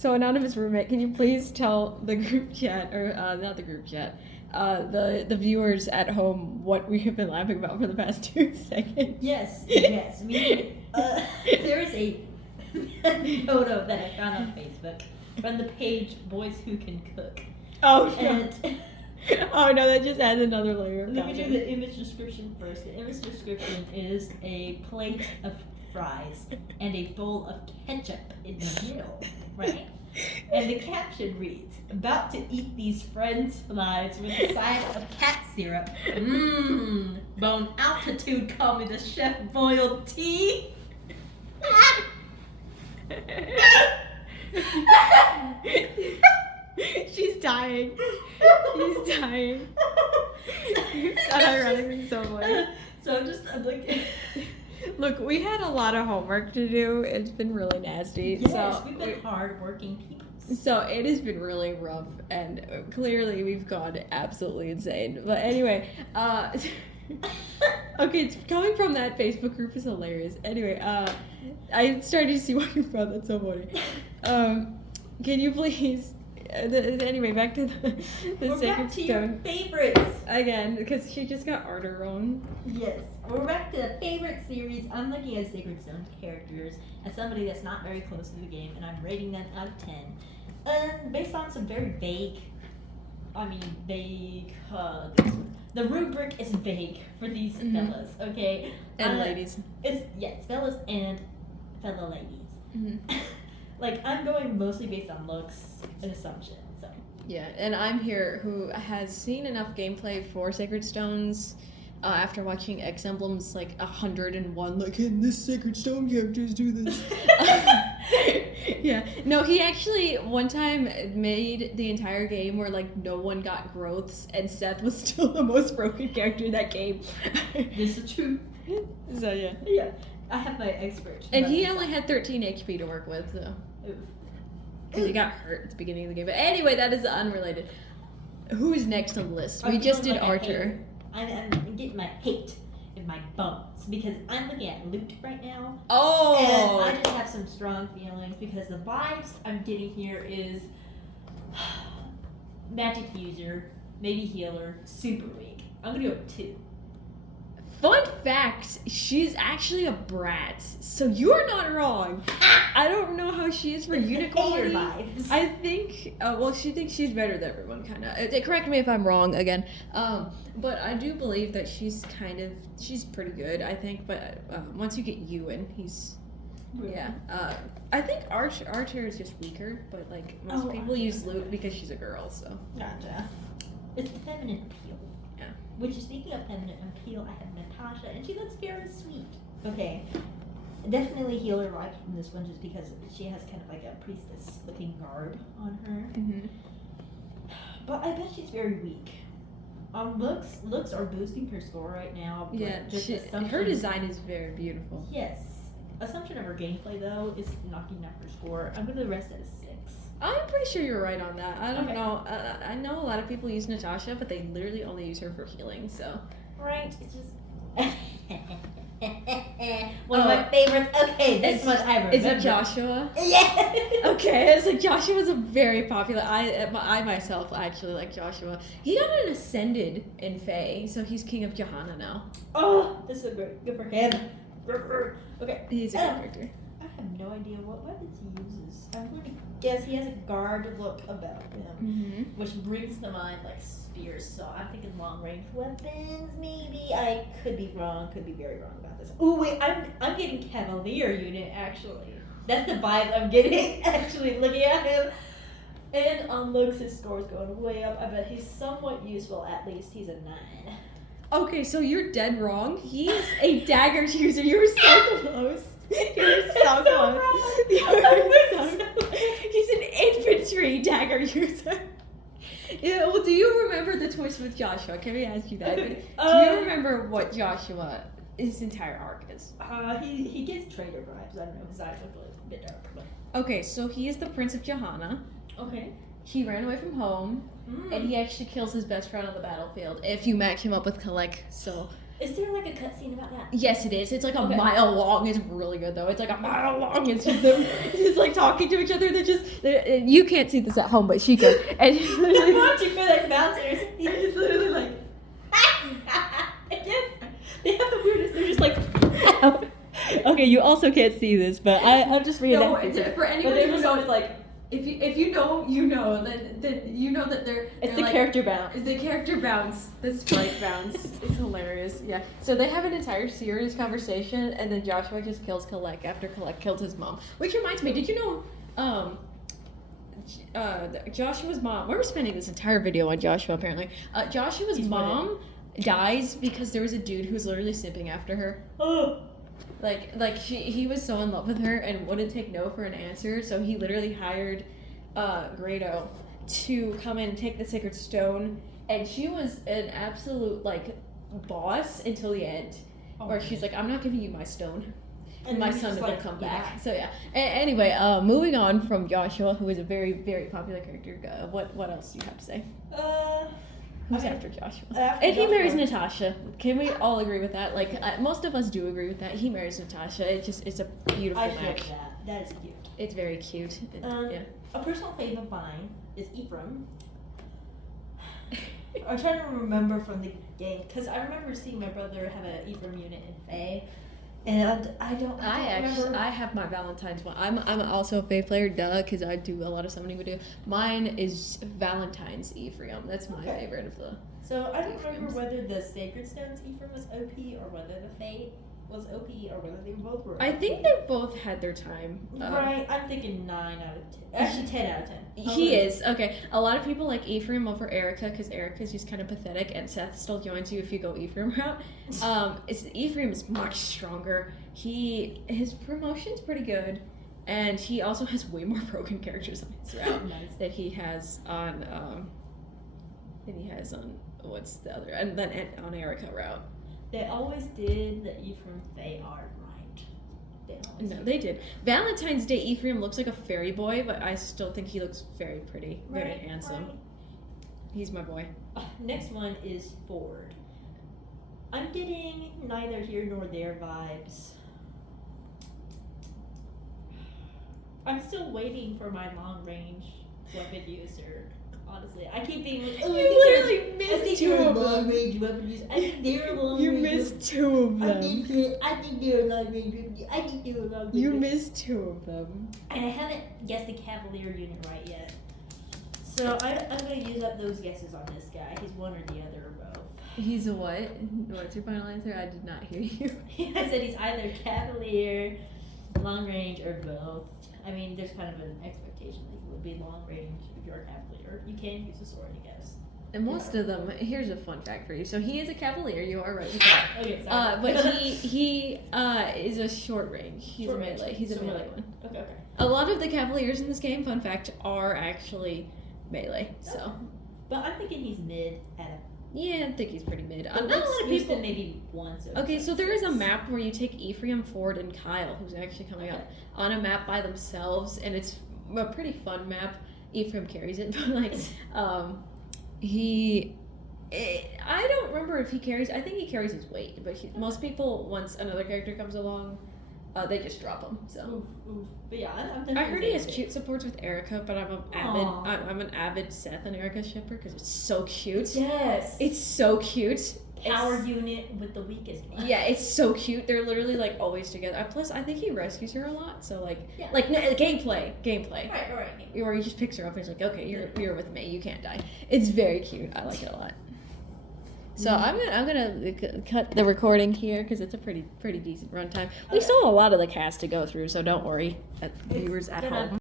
So, anonymous roommate, can you please tell the group chat, or not the group chat, the viewers at home what we have been laughing about for the past 2 seconds? Yes. There is a photo that I found on Facebook from the page Boys Who Can Cook. Oh, no. And Oh, no, that just adds another layer of let me do content. the image description first. The image description is a plate of fries and a bowl of ketchup in the middle, right? And the caption reads, "About to eat these French fries with a side of cat syrup. Mmm. Bone altitude, call me the chef boiled tea." She's dying. She's dying. It's unironically so funny. So I'm looking. Look, we had a lot of homework to do. It's been really nasty. Yes, so we've been hard-working people. So it has been really rough, and clearly we've gone absolutely insane. But anyway, okay, it's coming from that Facebook group is hilarious. Anyway, I started to see what you found. That's so funny. Can you please? Anyway, back to the We're Sacred back to your Stone favorites. again because she just got Art wrong. Yes, we're back to the favorite series. I'm looking at Sacred Stone characters as somebody that's not very close to the game, and I'm rating them out of 10. Based on some very vague, the rubric is vague for these fellas, okay? And ladies. It's fellas and fellow ladies. Mm-hmm. Like, I'm going mostly based on looks and assumptions, so. Yeah, and I'm here who has seen enough gameplay for Sacred Stones after watching X Emblems like 101, like, can this Sacred Stone characters do this? Yeah. No, he actually one time made the entire game where like no one got growths and Seth was still the most broken character in that game. This is true. So yeah. Yeah, I have my expert. And he only had 13 HP to work with, so. Oof. Because he got hurt at the beginning of the game. But anyway, that is unrelated. Who is next on the list? We just did Archer. I'm getting my hate in my bones because I'm looking at loot right now. Oh! And I just have some strong feelings because the vibes I'm getting here is magic user, maybe healer, super weak. I'm gonna go with 2. Fun fact, she's actually a brat, so you're not wrong. I don't know how she is for unicorn. vibes. I think, she thinks she's better than everyone, kind of. Correct me if I'm wrong again. But I do believe that she's pretty good, I think. But once you get Ewan, he's, yeah. I think Archer is just weaker, but like most people use Loot because she's a girl, so. Gotcha. It's the feminine appeal. Yeah. Which is speaking of feminine appeal, I have Natasha, and she looks very sweet. Okay. Definitely healer vibes from this one just because she has kind of like a priestess looking garb on her. Mm-hmm. But I bet she's very weak. Looks are boosting her score right now. But Yeah, just her design is very beautiful. Yes. Assumption of her gameplay though is knocking up her score. I'm gonna rest at a 6. I'm pretty sure you're right on that. I don't Okay. know. I know a lot of people use Natasha, but they literally only use her for healing, so. Right, it's just one of my favorites. Okay, this one I remember. Is it Joshua? Yeah. Okay, it's like Joshua's a very popular. I myself actually like Joshua. He got an ascended in Fae, so he's king of Johanna now. Oh, this is great. Good for him. Okay. He's a good character. I have no idea what weapons he uses. I'm going to guess he has a guard look about him, Mm-hmm. which brings to mind like spears. So I'm thinking long range weapons. Maybe I could be wrong. Could be very wrong about this. Oh wait, I'm getting Cavalier unit actually. That's the vibe I'm getting actually looking at him. And on looks, his score's going way up. I bet he's somewhat useful. At least he's a 9. Okay, so you're dead wrong. He's a dagger user. You were so close. You were so close. You were so close. He's an infantry dagger user. Yeah, well, do you remember the twist with Joshua? Can we ask you that? Do you remember what Joshua, his entire arc is? He gets traitor vibes. I don't know. His eyes look a bit dark. But. Okay, so he is the Prince of Johanna. Okay. He ran away from home, and he actually kills his best friend on the battlefield if you match him up with Kalek. So, Is there like a cutscene about that? Yes, it is. It's like a Okay. mile long. It's really good though. It's like a mile long. It's just them just like talking to each other. You can't see this at home, but she can. And she's I'm literally, watching for like bouncers. He's literally like. Yes. They have the weirdest. They're just like. okay, you also can't see this, but I'm just reading No, that. it's, for anybody they're who just knows, always like, if you know, you know, then you know that they're It's they're the like, character bounce. It's the character bounce, the sprite bounce. It's hilarious. Yeah. So they have an entire serious conversation, and then Joshua just kills Collect after Collect killed his mom. Which reminds me, did you know, Joshua's mom? We're spending this entire video on Joshua. Apparently, Joshua's He's mom dies because there was a dude who was literally snipping after her. Oh. He was so in love with her and wouldn't take no for an answer, so he literally hired Grado to come and take the Sacred Stone, and she was an absolute like boss until the end, where she's like, I'm not giving you my stone. And my son will come back. So yeah. Anyway, moving on from Joshua, who is a very, very popular character. What else do you have to say? Who's after Joshua? And he marries Natasha. Can we all agree with that? Like most of us do agree with that. He marries Natasha. It's a beautiful I feel match. that. That is cute. It's very cute. Yeah. A personal favorite of mine is Ephraim. I'm trying to remember from the game because I remember seeing my brother have an Ephraim unit in Faye, and I don't remember. I have my Valentine's one. I'm also a Fae player, duh, because I do a lot of summoning video. Mine is Valentine's Ephraim. That's my favorite of the. So I don't remember whether the Sacred Stones Ephraim was OP or whether the Fae was OP or whether they both were. I think they both had their time. Right, I'm thinking 9 out of 10. Actually, 10 out of 10. He is okay. A lot of people like Ephraim over Erica because Erica's just kind of pathetic, and Seth still joins you if you go Ephraim route. Ephraim is much stronger. His promotion's pretty good, and he also has way more broken characters on his route Nice. that he has on what's the other and then on Erica route. They always did the Ephraim Fae art right. They always No, did. they did. Valentine's Day Ephraim looks like a fairy boy, but I still think he looks very pretty, very handsome. Right. He's my boy. Next one is Ford. I'm getting neither here nor there vibes. I'm still waiting for my long range weapon user. Honestly, I keep being like, oh, literally I missed think two they're a of long them. range weapon user. I think they're a long You range. missed two of I them. think they're a long range weapon. I think they're a long range. You weapon. missed two of them. And I haven't guessed the Cavalier unit right yet. So I'm going to use up those guesses on this guy. He's one or the other or both. He's a what? What's your final answer? I did not hear you. I said he's either Cavalier, long range, or both. I mean, there's kind of an expectation that he would be long range if you're a Cavalier. You can use a sword, I guess. And most of them, here's a fun fact for you. So he is a Cavalier, you are right with that. Okay, sorry. But he is a short range. He's Short a range. melee. He's a So melee one. Okay. A lot of the Cavaliers in this game, fun fact, are actually melee. So But I'm thinking he's mid at a. yeah, I think he's pretty mid. But Not a lot of people. maybe once. Okay, so there is a map where you take Ephraim, Ford, and Kyle, who's actually coming up, on a map by themselves, and it's a pretty fun map. Ephraim carries it, but like, I don't remember if he carries. I think he carries his weight, but most people, once another character comes along, they just drop him. So Oof. But yeah, I'm I heard he has definitely cute supports with Erica, but I'm Aw. an avid Seth and Erica shipper because it's so cute. Yes. It's so cute. Power It's- unit with the weakest one. Yeah, it's so cute. They're literally like always together. Plus, I think he rescues her a lot. So like, Yeah. gameplay. Right. Where he just picks her up and he's like, okay, you're with me. You can't die. It's very cute. I like it a lot. So I'm gonna cut the recording here because it's a pretty decent runtime. We still have a lot of the cast to go through, so don't worry, viewers at gonna home.